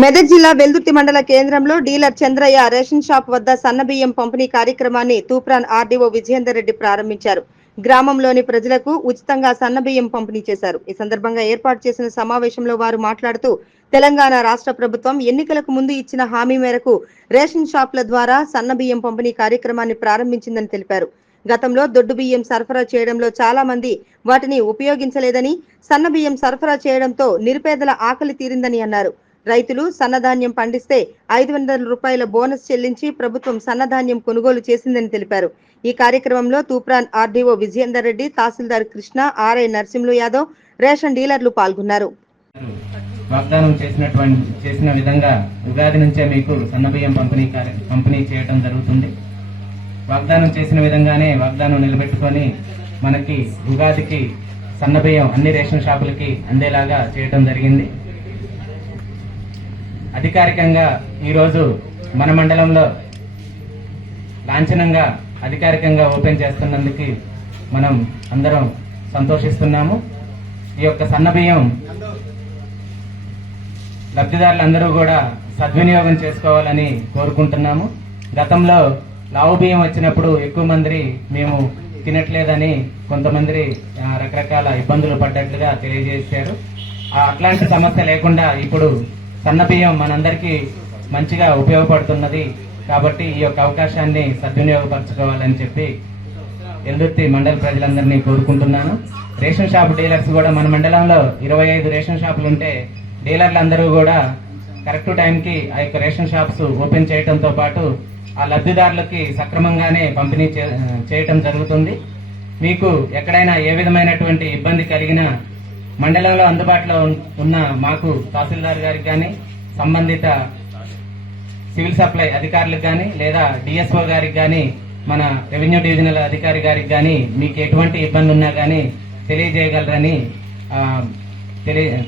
మెదక్ జిల్లా వెల్దుర్తి మండల కేంద్రంలో డీలర్ చంద్రయ్య రేషన్ షాప్ వద్ద సన్నబియ్యం పంపిణీ కార్యక్రమాన్ని తూప్రాన్ ఆర్డీఓ విజయేందర్ రెడ్డి ప్రారంభించారు. గ్రామంలోని ప్రజలకు ఉచితంగా సన్నబియ్యం పంపిణీ చేశారు. ఈ సందర్భంగా ఏర్పాటు చేసిన సమావేశంలో వారు మాట్లాడుతూ తెలంగాణ రాష్ట్ర ప్రభుత్వం ఎన్నికలకు ముందు ఇచ్చిన హామీ మేరకు రేషన్ షాపుల ద్వారా సన్నబియ్యం పంపిణీ కార్యక్రమాన్ని ప్రారంభించిందని తెలిపారు. గతంలో దొడ్డు బియ్యం సరఫరా చేయడంలో చాలా మంది వాటిని ఉపయోగించలేదని, సన్నబియ్యం సరఫరా చేయడంతో నిరుపేదల ఆకలి తీరిందని అన్నారు. రైతులు సన్నధాన్యం పండిస్తే 500 రూపాయల బోనస్ చెల్లించి ప్రభుత్వం సన్నధాన్యం కొనుగోలు చేసిందని తెలిపారు. ఈ కార్యక్రమంలో తూప్రాన్ ఆర్డీఓ విజయేందర్ రెడ్డి, తహసీల్దార్ కృష్ణ, ఆర్ఐ నరసింహులు యాదవ్, రేషన్ డీలర్లు పాల్గొన్నారు. వాగ్దానం చేసిన విధంగా ఉగాది నుంచే మీకు సన్నబియ్యం పంపిణీ చేయడం జరుగుతుంది. వాగ్దానం చేసిన విధంగానే వాగ్దానం నిలబెట్టుకొని మనకి ఉగాదికి సన్నబియ్యం అన్ని రేషన్ షాపులకి అందేలాగా చేయడం జరిగింది. అధికారికంగా ఈరోజు మన మండలంలో లాంఛనంగా అధికారికంగా ఓపెన్ చేస్తున్నందుకు మనం అందరం సంతోషిస్తున్నాము. ఈ యొక్క సన్నబియ్యం లబ్ధిదారులందరూ కూడా సద్వినియోగం చేసుకోవాలని కోరుకుంటున్నాము. గతంలో లావు బియ్యం వచ్చినప్పుడు ఎక్కువ మంది మేము తినట్లేదని కొంతమంది రకరకాల ఇబ్బందులు పడ్డట్లుగా తెలియజేశారు. అట్లాంటి సమస్య లేకుండా ఇప్పుడు సన్నబియ్యం మనందరికీ మంచిగా ఉపయోగపడుతున్నది. కాబట్టి ఈ యొక్క అవకాశాన్ని సద్వినియోగపరచుకోవాలని చెప్పి వెల్దుర్తి మండల ప్రజలందరినీ కోరుకుంటున్నాను. రేషన్ షాప్ డీలర్స్ కూడా మన మండలంలో 25 రేషన్ షాపులు ఉంటే డీలర్లందరూ కూడా కరెక్ట్ టైంకి ఆ యొక్క రేషన్ షాప్స్ ఓపెన్ చేయడంతో పాటు ఆ లబ్ధిదారులకి సక్రమంగానే పంపిణీ చేయటం జరుగుతుంది. మీకు ఎక్కడైనా ఏ విధమైనటువంటి ఇబ్బంది కలిగినా మండలంలో అందుబాటులో ఉన్న మాకు తహసీల్దార్ గారికి కానీ, సంబంధిత సివిల్ సప్లై అధికారులకు కానీ, లేదా డిఎస్ఓ గారికి కానీ, మన రెవెన్యూ డివిజనల్ అధికారి గారికి కానీ మీకు ఎటువంటి ఇబ్బంది ఉన్నా కానీ తెలియజేయగలరని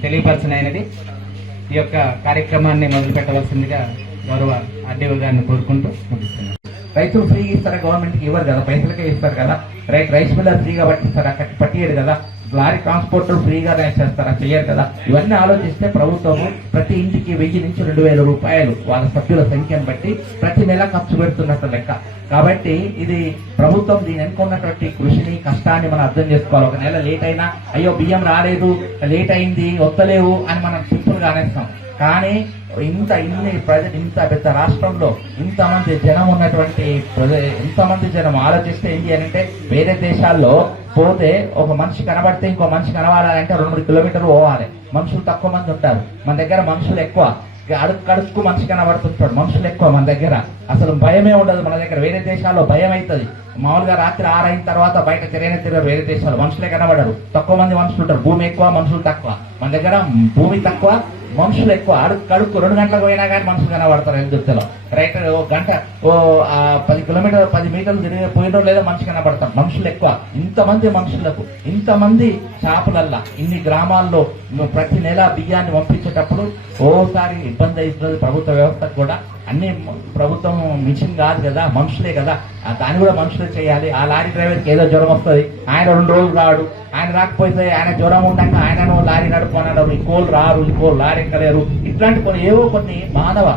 తెలియపరచనైనది. ఈ యొక్క కార్యక్రమాన్ని మొదలు పెట్టవలసిందిగా గౌరవ ఆర్డీఓ గారిని కోరుకుంటూ ముగిస్తున్నాను. రైతులు ఫ్రీగా ఇస్తారా? గవర్నమెంట్కి ఇవ్వరు కదా, పైసలకే ఇస్తారు కదా. రైస్ మిల్లర్ ఫ్రీగా పట్టిస్తారా? పట్టియరు కదా. లారీ ట్రాన్స్పోర్టర్ ఫ్రీగా చేస్తారా? చెయ్యరు కదా. ఇవన్నీ ఆలోచిస్తే ప్రభుత్వము ప్రతి ఇంటికి 1000 నుంచి 2000 రూపాయలు వాళ్ళ సభ్యుల సంఖ్యను బట్టి ప్రతి నెల ఖర్చు పెడుతున్నట్టు లెక్క. కాబట్టి ఇది ప్రభుత్వం దీని వెనుకున్నటువంటి కృషిని, కష్టాన్ని మనం అర్థం చేసుకోవాలి. ఒక నెల లేట్ అయినా అయ్యో బియ్యం రాలేదు, లేట్ అయింది, వస్తలేవు అని మనం సింపుల్ గా అనేస్తాం. కానీ ఇంత పెద్ద రాష్ట్రంలో ఇంతమంది జనం ఉన్నటువంటి ఇంతమంది జనం ఆలోచిస్తే ఏంటి అని అంటే, వేరే దేశాల్లో పోతే ఒక మనిషి కనబడితే ఇంకో మనిషి కనబడాలంటే 2-3 కిలోమీటర్లు పోవాలి. మనుషులు తక్కువ మంది ఉంటారు. మన దగ్గర మనుషులు ఎక్కువ. అడుక్కు మనిషి కనబడుతుంటాడు. మనుషులు ఎక్కువ మన దగ్గర. అసలు భయమే ఉండదు మన దగ్గర. వేరే దేశాల్లో భయం అవుతుంది. మామూలుగా రాత్రి 6 అయిన తర్వాత బయట తిరగరు. వేరే దేశాల్లో మనుషులే కనబడరు. తక్కువ మంది మనుషులు ఉంటారు. భూమి ఎక్కువ, మనుషులు తక్కువ. మన దగ్గర భూమి తక్కువ, మనుషులు ఎక్కువ. అడుక్కు 2 గంటలకు పోయినా కానీ మనుషులు కనబడతారు. వెల్దుర్తిలో రైట్ 1 గంట 10 కిలోమీటర్లు 10 మీటర్లు తిరిగి పోయినో లేదో మనిషి కనబడతారు. మనుషులు ఎక్కువ. ఇంతమంది మనుషులకు ఇంతమంది షాపులల్లా ఇన్ని గ్రామాల్లో ప్రతి నెల బియ్యాన్ని పంపించేటప్పుడు ఓసారి ఇబ్బంది అవుతుంది ప్రభుత్వ వ్యవస్థకు కూడా. అన్ని ప్రభుత్వం మిషన్ కాదు కదా, మనుషులే కదా. దాన్ని కూడా మనుషులే చేయాలి. ఆ లారీ డ్రైవర్కి ఏదో జ్వరం వస్తుంది, ఆయన 2 రోజులు రాడు. ఆయన రాకపోతే ఆయన జ్వరం ఉండగా ఆయనను లారీ నడుపుకున్నారు. ఇంకోళ్ళు రారు, ఇంకోళ్ళు లారీ ఎక్కలేరు. ఇట్లాంటి కొన్ని మానవ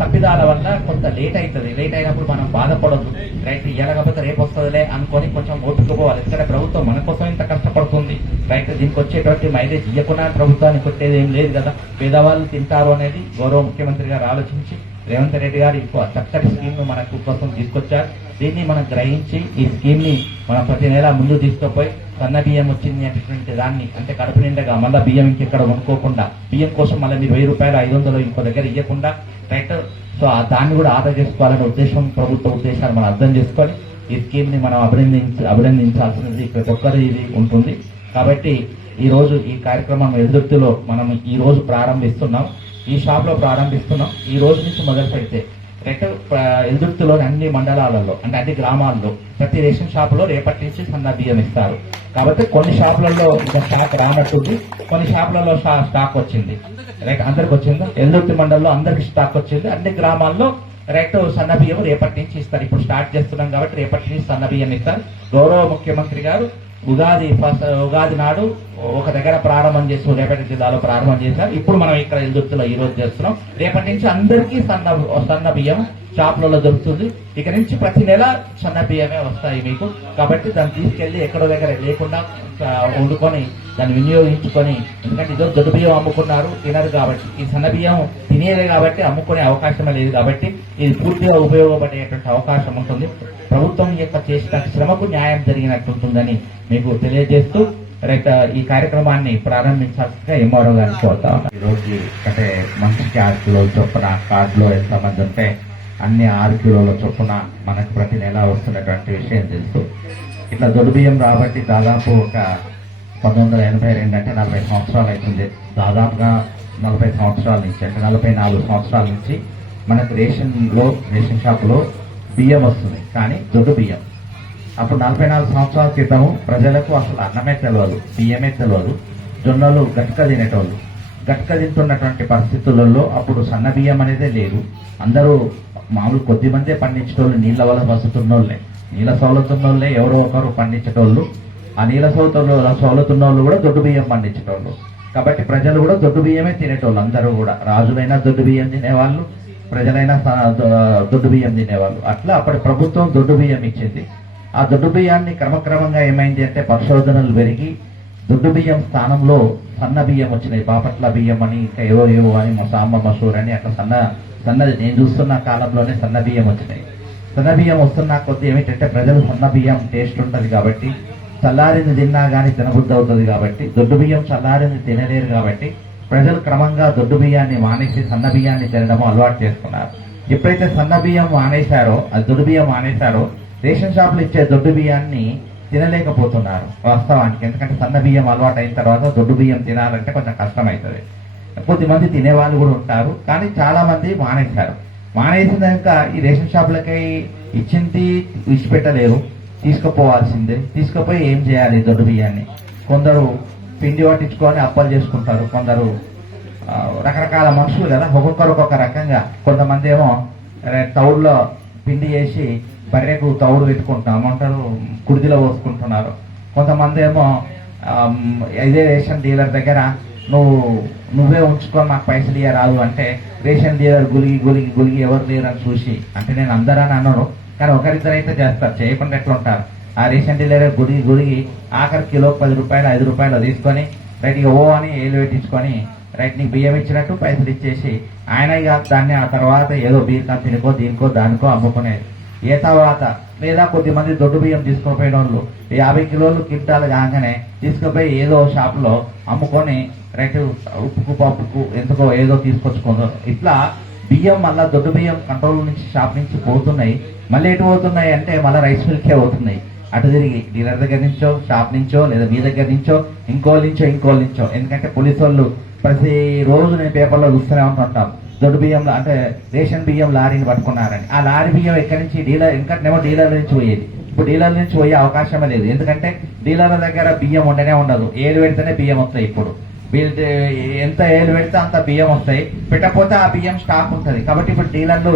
తప్పిదాల వల్ల కొంత లేట్ అవుతుంది. లేట్ అయినప్పుడు మనం బాధపడద్దు. రైట్ ఇవ్వకపోతే రేపు వస్తుందిలే అనుకొని కొంచెం ఓపికపోవాలి. ఎందుకంటే ప్రభుత్వం మన కోసం ఇంత కష్టపడుతుంది. రైట్ దీనికి వచ్చేటువంటి మైలేజ్ ఇవ్వకుండా ప్రభుత్వానికి కొట్టేది ఏం లేదు కదా. పేదవాళ్ళు తింటారు అనేది గౌరవ ముఖ్యమంత్రి గారు ఆలోచించి రేవంత్ రెడ్డి గారు ఇంకో చక్కటి స్కీమ్ మనకు కోసం తీసుకొచ్చారు. దీన్ని మనం గ్రహించి ఈ స్కీమ్ ని మనం ప్రతి నెల ముందు తీసుకుపోయి సన్న బియ్యం వచ్చింది అనేటువంటి దాన్ని, అంటే కడుపు నిండగా మళ్ళీ బియ్యం ఇంకెక్కడ కొనుక్కోకుండా, బియ్యం కోసం మళ్ళీ మీరు 1000 రూపాయలు 500 ఇంకో దగ్గర ఇవ్వకుండా రైట్ సో దాన్ని కూడా ఆదా చేసుకోవాలనే ఉద్దేశం, ప్రభుత్వ ఉద్దేశాలు మనం అర్థం చేసుకొని ఈ స్కీమ్ ని మనం అభినందించాల్సినది ప్రతి ఒక్కరు ఇది ఉంటుంది. కాబట్టి ఈ రోజు ఈ కార్యక్రమం వెల్దుర్తిలో మనం ఈ రోజు ప్రారంభిస్తున్నాం. ఈ షాప్ లో ప్రారంభిస్తున్నాం. ఈ రోజు నుంచి మొదలు పెడితే రైట్ వెల్దుర్తిలోని అన్ని మండలాలలో అంటే అన్ని గ్రామాల్లో ప్రతి రేషన్ షాపులో రేపటి నుంచి సన్న బియ్యం ఇస్తారు. కాబట్టి కొన్ని షాపులలో ఇంకా స్టాక్ రానట్టుంది, కొన్ని షాపులలో స్టాక్ వచ్చింది. రైట్ అందరికి వచ్చింది. వెల్దుర్తి మండలంలో అందరికి స్టాక్ వచ్చింది. అన్ని గ్రామాల్లో రైట్ సన్న బియ్యం రేపటి నుంచి ఇస్తారు. ఇప్పుడు స్టార్ట్ చేస్తున్నాం కాబట్టి రేపటి నుంచి సన్న బియ్యం ఇస్తారు. గౌరవ ముఖ్యమంత్రి గారు ఉగాది నాడు ఒక దగ్గర ప్రారంభం చేసి సూర్యాపేట జిల్లాలో ప్రారంభం చేశారు. ఇప్పుడు మనం ఇక్కడ ఎల్దుర్తిలో ఈ రోజు చేస్తున్నాం. రేపటి నుంచి అందరికీ సన్న బియ్యం షాపులలో దొరుకుతుంది. ఇక నుంచి ప్రతి నెల సన్న బియ్యమే వస్తాయి మీకు. కాబట్టి దాన్ని తీసుకెళ్లి ఎక్కడో దగ్గర లేకుండా వండుకొని దాన్ని వినియోగించుకొని, ఎందుకంటే ఇదో దొడ్డు బియ్యం అమ్ముకున్నారు తినరు కాబట్టి, ఈ సన్న బియ్యం తినేదే కాబట్టి అమ్ముకునే అవకాశం లేదు కాబట్టి ఇది పూర్తిగా ఉపయోగపడేటువంటి అవకాశం ఉంటుంది. ప్రభుత్వం యొక్క చేసిన శ్రమకు న్యాయం జరిగినట్టుంటుందని మీకు తెలియజేస్తూ రైట్ ఈ కార్యక్రమాన్ని ప్రారంభించాల్సిందిగా ఎంఆర్ఓ గారిని కోరుతా ఉన్నాం. ఈ రోజు అంటే మనిషికి 6 కిలోల చొప్పున కార్డులో ఎంతమంది ఉంటే అన్ని 6 కిలోల చొప్పున మనకు ప్రతి నెల వస్తున్నటువంటి విషయం తెలుసు. ఇట్లా దొడ్డు బియ్యం రాబట్టి దాదాపు ఒక 1982 అంటే 40 సంవత్సరాలు అవుతుంది. దాదాపుగా 40 సంవత్సరాల నుంచి అంటే 44 సంవత్సరాల నుంచి మనకు రేషన్ షాపులో బియ్యం వస్తుంది, కానీ దొడ్డు బియ్యం. అప్పుడు 44 సంవత్సరాల క్రితము ప్రజలకు అసలు అన్నమే తెలియదు, బియ్యమే తెలియదు. జొన్నలు గట్క తినేటోళ్ళు. గట్క తింటున్నటువంటి పరిస్థితులలో అప్పుడు సన్న బియ్యం అనేదే లేదు. అందరూ మామూలు కొద్ది మందే పండించేటోళ్ళు, నీళ్ల వల్ల వస్తున్నోళ్ళే, నీళ్ళ సౌలతున్నోళ్ళే ఎవరో ఒకరు పండించేటోళ్ళు. ఆ నీళ్ళ సౌలతున్నోళ్ళు కూడా దొడ్డు బియ్యం పండించేటోళ్ళు. కాబట్టి ప్రజలు కూడా దొడ్డు బియ్యమే తినేటోళ్ళు. అందరూ కూడా రాజులైనా దొడ్డు బియ్యం తినేవాళ్ళు, ప్రజలైనా దొడ్డు బియ్యం తినేవాళ్ళు. అట్లా అప్పటి ప్రభుత్వం దొడ్డు బియ్యం ఇచ్చింది. ఆ దొడ్డు బియ్యాన్ని క్రమక్రమంగా ఏమైంది అంటే పరిశోధనలు పెరిగి దొడ్డు బియ్యం స్థానంలో సన్న బియ్యం వచ్చినాయి. బాపట్ల బియ్యం అని, ఇంకా ఏవో అని, సాంబ మసూర్ అని, అట్లా సన్నది నేను చూస్తున్న కాలంలోనే సన్న బియ్యం వచ్చినాయి. సన్న బియ్యం వస్తున్న కొద్ది ఏమిటంటే ప్రజలు సన్న బియ్యం టేస్ట్ ఉంటుంది కాబట్టి, చల్లారింది తిన్నా కానీ తినబుద్ధి అవుతుంది కాబట్టి, దొడ్డు బియ్యం చల్లారింది తినలేరు కాబట్టి ప్రజలు క్రమంగా దొడ్డు బియ్యాన్ని మానేసి సన్న బియ్యాన్ని తినడం అలవాటు చేసుకున్నారు. ఎప్పుడైతే సన్న బియ్యం మానేశారో, అది దొడ్డు బియ్యం మానేశారో, రేషన్ షాపులు ఇచ్చే దొడ్డు బియ్యాన్ని తినలేకపోతున్నారు వాస్తవానికి. ఎందుకంటే సన్న బియ్యం అలవాటు అయిన తర్వాత దొడ్డు బియ్యం తినాలంటే కొంచెం కష్టమవుతుంది. కొద్దిమంది తినేవాళ్ళు కూడా ఉంటారు, కానీ చాలా మంది మానేశారు. మానేసినాక ఈ రేషన్ షాపులకై ఇచ్చింది విడిచిపెట్టలేరు, తీసుకుపోవాల్సిందే. తీసుకుపోయి ఏం చేయాలి దొడ్డు బియ్యాన్ని? కొందరు పిండి పట్టించుకొని అప్పలు చేసుకుంటారు, కొందరు రకరకాల మనుషులు కదా, ఒక్కొక్కరు ఒక్కొక్క రకంగా. కొంతమంది ఏమో తౌడులో పిండి చేసి బర్రెకు తౌడు పెట్టుకుంటున్నాం అంటారు, కుర్దిలో పోసుకుంటున్నారు. కొంతమంది ఏమో ఇదే రేషన్ డీలర్ దగ్గర నువ్వే ఉంచుకొని నాకు పైసలు ఇయ్య రాదు అంటే రేషన్ డీలర్ గులిగి ఎవరు లేరని చూసి, అంటే నేను అందరని అన్నాను, కానీ ఒకరిద్దరైతే చేస్తారు, చేయకుండా ఎట్లా ఉంటారు. ఆ రేషన్ డీలర్ గులిగి ఆఖరి కిలో 10 రూపాయలు 5 రూపాయలు తీసుకొని రైట్ ఇక ఓ అని ఏలు పెట్టించుకొని రైట్ నీకు బియ్యం ఇచ్చినట్టు పైసలు ఇచ్చేసి ఆయన ఇక దాన్ని ఆ తర్వాత ఏదో బీర్ కంపెనీకో దీనికో దానికో అమ్ముకునేది. ఏ తర్వాత లేదా కొద్దిమంది దొడ్డు బియ్యం తీసుకుపోయిన వాళ్ళు 50 కిలోలు కింటాలు కాగానే తీసుకుపోయి ఏదో షాపులో అమ్ముకొని రైట్ ఉప్పుకు పప్పుకు ఎందుకో ఏదో తీసుకొచ్చుకుంటారు. ఇట్లా బియ్యం మళ్ళా దొడ్డు బియ్యం కంట్రోల్ నుంచి షాప్ నుంచి పోతున్నాయి. మళ్ళీ ఎటు పోతున్నాయి అంటే మళ్ళీ రైస్ మిల్కే పోతున్నాయి. అటు తిరిగి డీలర్ దగ్గర నుంచో, షాప్ నుంచో, లేదా మీ దగ్గర నుంచో, ఇంకోళ్ళ నుంచో. ఎందుకంటే పోలీసు వాళ్ళు ప్రతి రోజు నేను పేపర్లో చూస్తూనే ఉంటుంటాం, దొడ్డు బియ్యంలో అంటే రేషన్ బియ్యం లారీని పట్టుకున్నారని. ఆ లారీ బియ్యం ఎక్కడి నుంచి ఇంకనేమో డీలర్ల నుంచి పోయేది. ఇప్పుడు డీలర్ల నుంచి పోయే అవకాశమే లేదు, ఎందుకంటే డీలర్ల దగ్గర బియ్యం ఉండనే ఉండదు. ఏలు పెడితేనే బియ్యం వస్తాయి. ఇప్పుడు ఎంత ఏలు పెడితే అంత బియ్యం వస్తాయి, పెట్టకపోతే ఆ బియ్యం స్టాక్ ఉంటుంది. కాబట్టి ఇప్పుడు డీలర్లు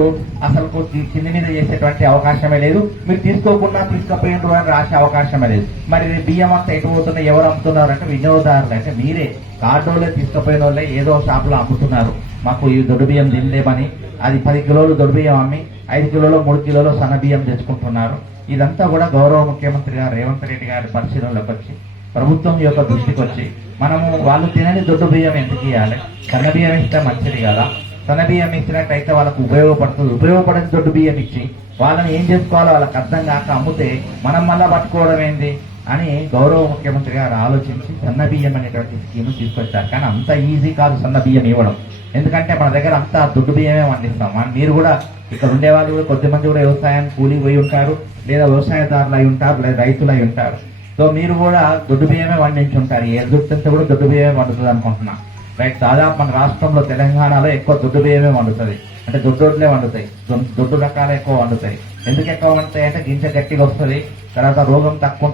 అసలు కింది మీద చేసేటువంటి అవకాశమే లేదు. మీరు తీసుకోకుండా తీసుకుపోయినారు అని రాసే అవకాశమే లేదు. మరి బియ్యం అంతా ఎటు పోతున్నాయి, ఎవరు అమ్ముతున్నారు అంటే వినియోగదారులు, అంటే మీరే కార్డులే తీసుకుపోయిన వాళ్ళే ఏదో షాప్ లో అమ్ముతున్నారు. మాకు ఈ దొడ్డు బియ్యం తినలేమని అది 10 కిలోలు దొడ్డు బియ్యం అమ్మి 5 కిలోలు 3 కిలోలు సన్న బియ్యం తెచ్చుకుంటున్నారు. ఇదంతా కూడా గౌరవ ముఖ్యమంత్రి గారు రేవంత్ రెడ్డి గారి పరిశీలనలోకి వచ్చి, ప్రభుత్వం యొక్క దృష్టికి వచ్చి, మనము వాళ్ళు తినని దొడ్డు బియ్యం ఎందుకు ఇవ్వాలి, సన్న బియ్యం ఇస్తే మంచిది కదా, సన్న బియ్యం ఇచ్చినట్టయితే వాళ్ళకు ఉపయోగపడని దొడ్డు బియ్యం ఇచ్చి వాళ్ళని ఏం చేసుకోవాలో వాళ్ళకి అర్థం కాక అమ్ముతే మనం మళ్ళా పట్టుకోవడం ఏంది అని గౌరవ ముఖ్యమంత్రి గారు ఆలోచించి సన్న బియ్యం అనేటువంటి స్కీమ్ తీసుకొచ్చారు. కానీ అంత ఈజీ కాదు సన్న బియ్యం ఇవ్వడం, ఎందుకంటే మన దగ్గర అంతా దొడ్డు బియ్యమే పండిస్తాం. మీరు కూడా ఇక్కడ ఉండే వాళ్ళు కూడా కొద్దిమంది కూడా వ్యవసాయానికి కూలి పోయి ఉంటారు, లేదా వ్యవసాయదారులు అయి ఉంటారు, లేదా రైతులు అయి ఉంటారు. సో మీరు కూడా దొడ్డు బియ్యమే పండించి ఉంటారు. ఏ దొడ్డు కూడా దొడ్డు బియ్యమే పండుతుంది అనుకుంటున్నా. రైట్, దాదాపు మన రాష్ట్రంలో తెలంగాణలో ఎక్కువ దొడ్డు బియ్యమే వండుతుంది, అంటే దొడ్డులే వండుతాయి, దొడ్డు రకాలు ఎక్కువ వండుతాయి. ఎందుకు ఎక్కువ వండుతాయి అంటే గింజ గట్టిగా వస్తుంది, తర్వాత రోగం తక్కువ